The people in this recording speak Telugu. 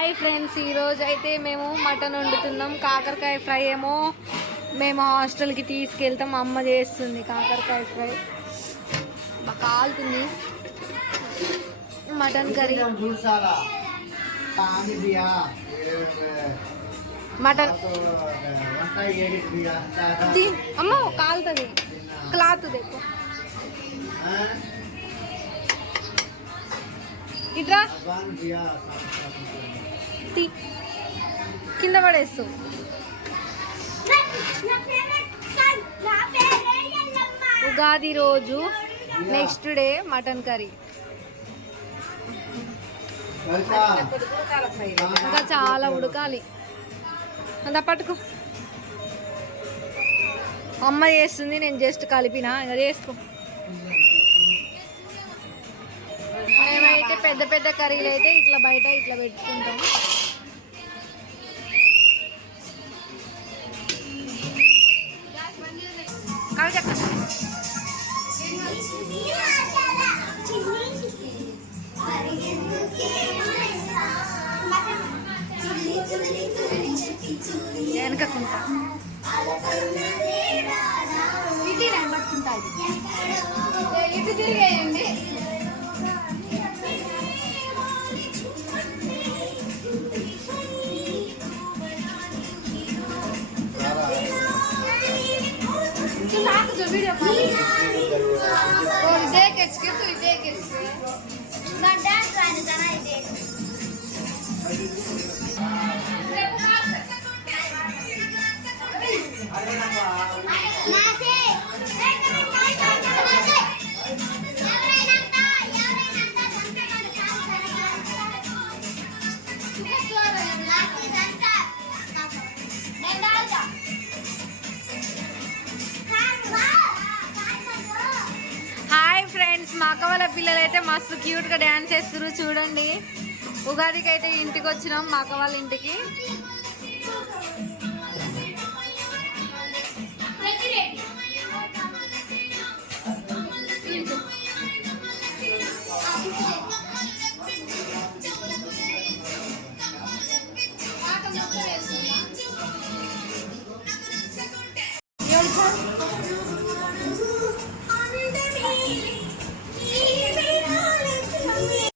హాయ్ ఫ్రెండ్స్, ఈరోజు అయితే మేము మటన్ వండుతున్నాం. కాకరకాయ ఫ్రై ఏమో మేము హాస్టల్కి తీసుకెళ్తాం. అమ్మ చేస్తుంది కాకరకాయ ఫ్రై. బాగా కాలుతుంది. మటన్ కర్రీ, మటన్ అమ్మ కాలుతుంది. క్లాత్ देखो ఇట్రా కింద పడేస్తూ. ఉగాది రోజు నెక్స్ట్ డే మటన్ కర్రీ. ఇంకా చాలా ఉడకాలి. అంతా పట్టుకో. అమ్మ చేస్తుంది, నేను జస్ట్ కలిపిన. ఇంకా చేసుకో. మేమైతే పెద్ద పెద్ద కర్రీలు అయితే ఇట్లా బయట ఇట్లా పెట్టుకుంటాం. వెనకకుంటా ఇటు తిరిగేయండి. वीडियो और देख इसके तो देख इसके ना डांस गाने जाना है देख नासे ఫ్రెండ్స్, మా అక్క వాళ్ళ పిల్లలు అయితే మస్తు క్యూట్గా డ్యాన్స్ చేస్తున్నారు చూడండి. ఉగాదికి అయితే ఇంటికి వచ్చినాం, మా అక్క వాళ్ళ ఇంటికి.